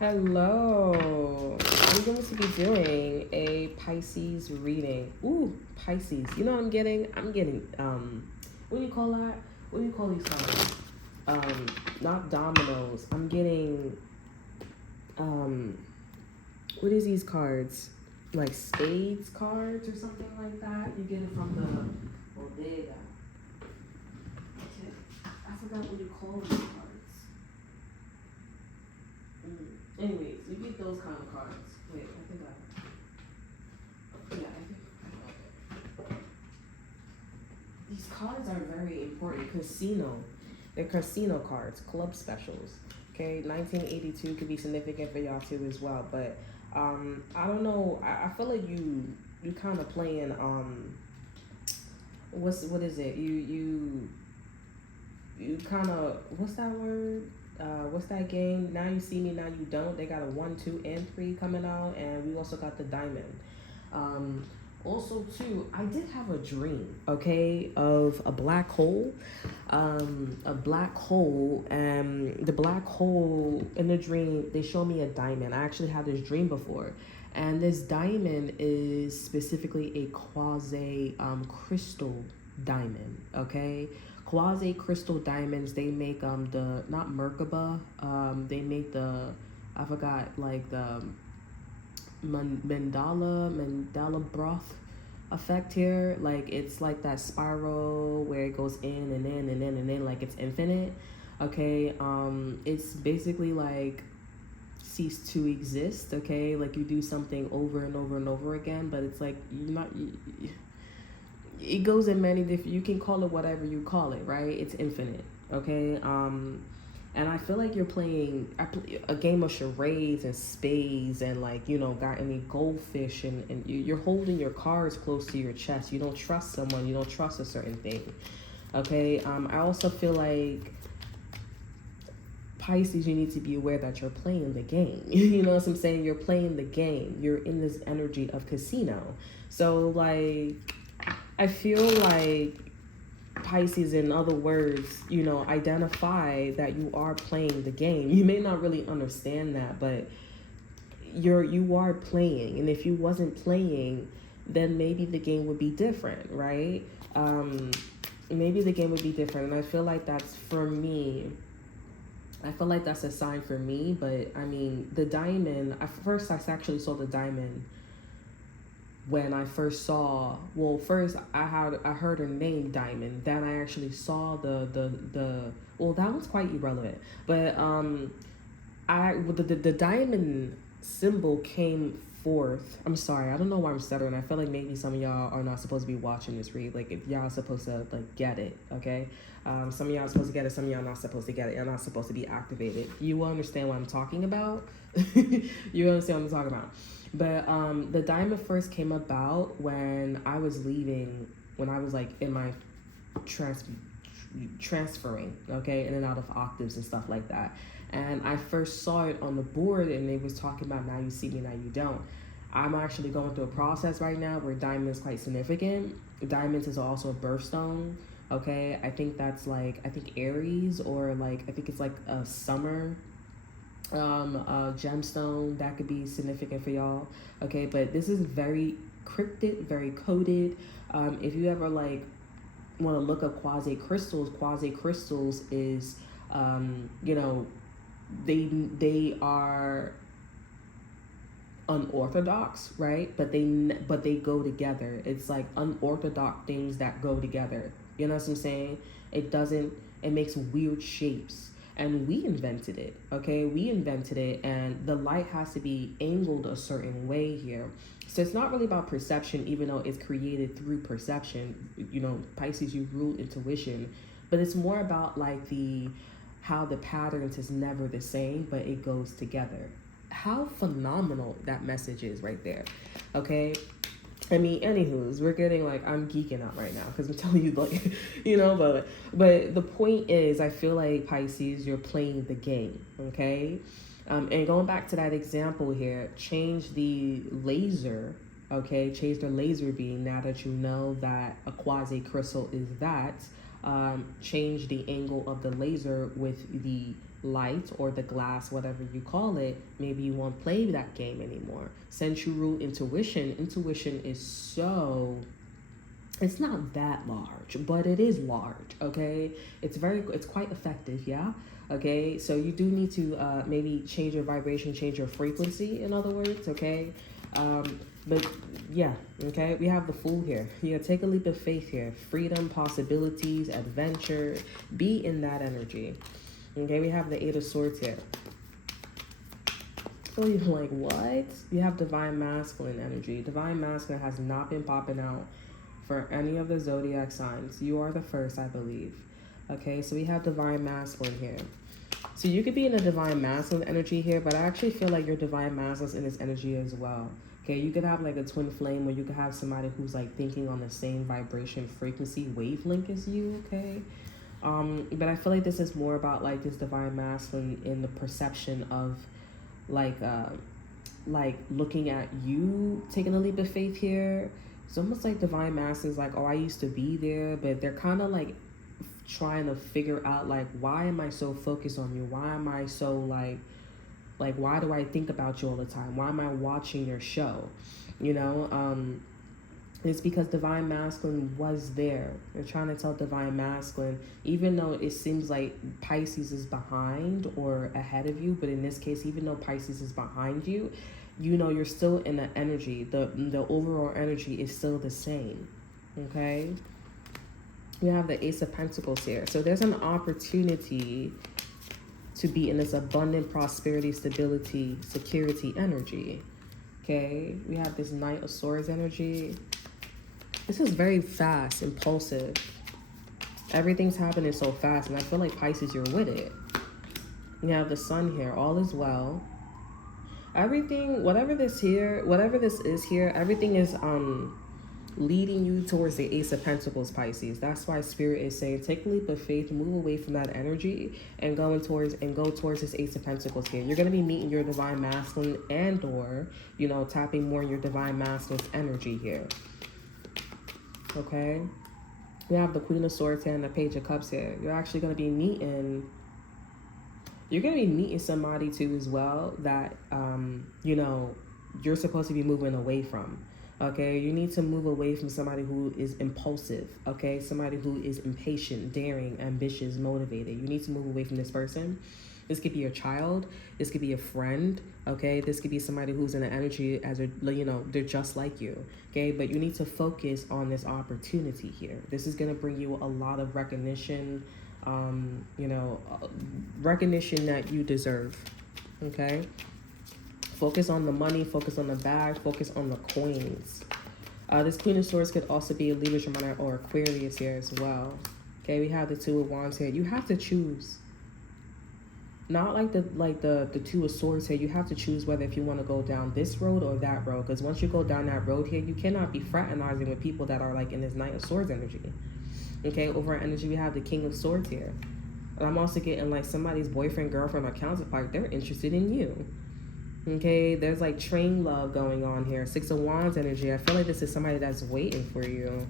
Hello. I'm going to be doing a Pisces reading. Ooh, Pisces. You know what I'm getting? I'm getting what do you call that? What do you call these cards? Not dominoes. I'm getting what is these cards? Like spades cards or something like that. You get it from the bodega. I forgot what you call these cards. Anyways, you get those kind of cards. Wait, I think I have it. These cards are very important. They're casino cards, club specials. Okay, 1982 could be significant for y'all too as well. But I don't know. I feel like you kind of playing what is it? You kind of, what's that word? What's that game? Now You See Me, Now You Don't. They got a 1, 2, and 3 coming out, and we also got the diamond. Also, too, I did have a dream, okay, of a black hole. A black hole, and the black hole in the dream, they show me a diamond. I actually had this dream before, and this diamond is specifically a quasi crystal diamond, okay? Quasi crystal diamonds, they make the, not Merkaba, they make the, I forgot, like the mandala broth effect here. Like it's like that spiral where it goes in and in and in and in, like it's infinite. Okay, it's basically like cease to exist. Okay, like you do something over and over and over again, but it's like you're not. It goes in many different, you can call it whatever you call it, right? It's infinite, okay? And I feel like you're playing a game of charades and spades and like, you know, got any goldfish and you're holding your cards close to your chest. You don't trust someone, you don't trust a certain thing, okay? I also feel like Pisces, you need to be aware that you're playing the game. You know what I'm saying? You're playing the game. You're in this energy of casino. So like, I feel like Pisces, in other words, you know, identify that you are playing the game. You may not really understand that, but you are playing. And if you wasn't playing, then maybe the game would be different, right? Maybe the game would be different. And I feel like that's for me. I feel like that's a sign for me. But I mean, the diamond, at first I actually saw the diamond when I first saw, well, first I heard her name Diamond. Then I actually saw the well, that one's quite irrelevant. But the diamond symbol came forth. I'm sorry, I don't know why I'm stuttering. I feel like maybe some of y'all are not supposed to be watching this read. Like if y'all supposed to like get it, okay? Some of y'all are supposed to get it, some of y'all not supposed to get it. You're not supposed to be activated. You will understand what I'm talking about. You understand what I'm talking about. But the diamond first came about when I was leaving, when I was like in my transferring, okay, in and out of octaves and stuff like that. And I first saw it on the board and they was talking about now you see me, now you don't. I'm actually going through a process right now where diamond is quite significant. Diamonds is also a birthstone, okay? I think that's like, I think Aries, or like, I think it's like a summer gemstone that could be significant for y'all, okay? But this is very cryptic, very coded. If you ever like want to look up quasi crystals is you know, they are unorthodox, right? But they go together. It's like unorthodox things that go together, you know what I'm saying? It makes weird shapes. And we invented it, okay? We invented it, and the light has to be angled a certain way here. So it's not really about perception, even though it's created through perception. You know, Pisces, you rule intuition, but it's more about like how the patterns is never the same, but it goes together. How phenomenal that message is right there, okay? I mean, anywho's, we're getting like, I'm geeking out right now because I'm telling you, like, you know, but the point is, I feel like Pisces, you're playing the game, okay? And going back to that example here, change the laser, okay? Change the laser beam now that you know that a quasi-crystal is that. Change the angle of the laser with the light or the glass, whatever you call it, maybe you won't play that game anymore. Sensual intuition is so, it's not that large, but it is large, okay? It's quite effective, yeah? Okay, so you do need to maybe change your vibration, change your frequency, in other words, okay? But yeah, okay, we have the Fool here. Yeah, take a leap of faith here. Freedom, possibilities, adventure, be in that energy. Okay, we have the Eight of Swords here. So you're like, what? You have Divine Masculine energy. Divine Masculine has not been popping out for any of the zodiac signs. You are the first, I believe. Okay, so we have Divine Masculine here. So you could be in a Divine Masculine energy here, but I actually feel like your Divine Masculine is in this energy as well. Okay, you could have like a twin flame, or you could have somebody who's like thinking on the same vibration, frequency, wavelength as you, okay? But I feel like this is more about like this Divine Masculine in the perception of like looking at you taking a leap of faith here. It's almost like Divine Masculine is like, oh, I used to be there, but they're kind of like trying to figure out like, why am I so focused on you? Why am I so like why do I think about you all the time? Why am I watching your show? You know, it's because Divine Masculine was there. They're trying to tell Divine Masculine, even though it seems like Pisces is behind or ahead of you, but in this case, even though Pisces is behind you, you know, you're still in the energy. The overall energy is still the same, okay? We have the Ace of Pentacles here. So there's an opportunity to be in this abundant prosperity, stability, security energy, okay? We have this Knight of Swords energy. This is very fast, impulsive. Everything's happening so fast, and I feel like Pisces, you're with it. You have the Sun here. All is well. Everything, whatever this is here, everything is leading you towards the Ace of Pentacles, Pisces. That's why Spirit is saying, take a leap of faith, move away from that energy, and go towards this Ace of Pentacles here. You're going to be meeting your Divine Masculine, and or, you know, tapping more in your Divine Masculine's energy here. Okay? We have the Queen of Swords here and the Page of Cups here. You're actually going to be meeting somebody too as well that, you know, you're supposed to be moving away from. Okay, you need to move away from somebody who is impulsive, okay? Somebody who is impatient, daring, ambitious, motivated. You need to move away from this person. This could be your child. This could be a friend, okay? This could be somebody who's in the energy as a, you know, they're just like you, okay? But you need to focus on this opportunity here. This is going to bring you a lot of recognition, you know, recognition that you deserve, okay? Focus on the money, focus on the bag, focus on the coins. This Queen of Swords could also be a Libra, Gemini, or Aquarius here as well. Okay, we have the Two of Wands here. You have to choose. Not like the Two of Swords here. You have to choose whether if you want to go down this road or that road. Because once you go down that road here, you cannot be fraternizing with people that are like in this Knight of Swords energy. Okay, over our energy, we have the King of Swords here. And I'm also getting like somebody's boyfriend, girlfriend, or counterpart. They're interested in you. Okay, there's like train love going on here. Six of Wands energy. I feel like this is somebody that's waiting for you.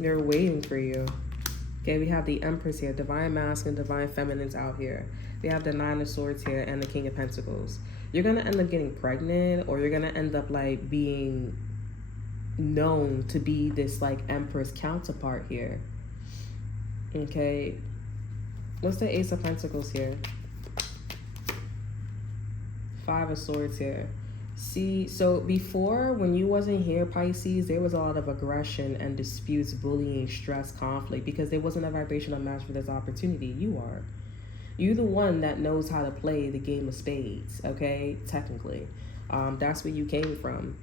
They're waiting for you. Okay, we have the Empress here. Divine Masculine, Divine Feminines out here. We have the Nine of Swords here and the King of Pentacles. You're going to end up getting pregnant, or you're going to end up like being known to be this like Empress counterpart here. Okay. What's the Ace of Pentacles here? Five of Swords here. See, so before, when you wasn't here, Pisces, there was a lot of aggression and disputes, bullying, stress, conflict, because there wasn't a vibrational match for this opportunity. You are. You're the one that knows how to play the game of spades, okay? Technically. That's where you came from.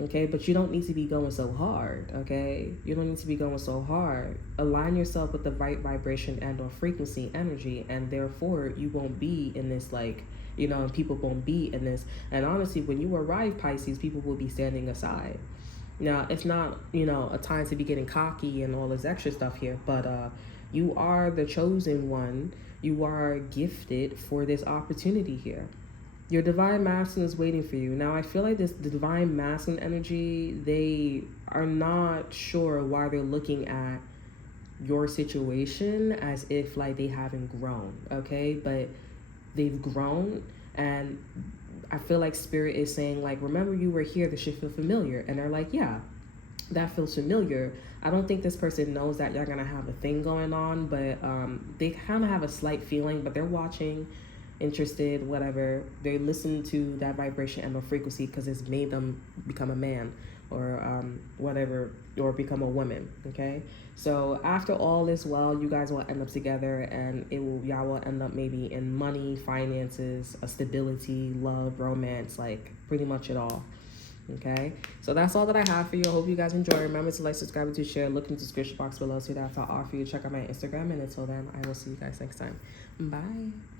Okay, but you don't need to be going so hard, okay? You don't need to be going so hard. Align yourself with the right vibration and or frequency energy, and therefore you won't be in this like, you know, and people won't be in this. And honestly, when you arrive, Pisces, people will be standing aside. Now, it's not, you know, a time to be getting cocky and all this extra stuff here, but you are the chosen one. You are gifted for this opportunity here. Your Divine Masculine is waiting for you. Now, I feel like the Divine Masculine energy, they are not sure why they're looking at your situation as if like they haven't grown, okay? But they've grown, and I feel like spirit is saying like, remember you were here, this should feel familiar. And they're like, yeah, that feels familiar. I don't think this person knows that you're gonna have a thing going on, but they kind of have a slight feeling, but they're watching, interested, whatever. They listen to that vibration and the frequency because it's made them become a man or whatever, or become a woman. Okay, so after all this, well, you guys will end up together, and y'all will end up maybe in money, finances, a stability, love, romance, like pretty much it all. Okay, so that's all that I have for you. I hope you guys enjoy. Remember to like, subscribe, and to share. Look in the description box below, see what I have to offer you. Check out my Instagram, and until then, I will see you guys next time. Bye.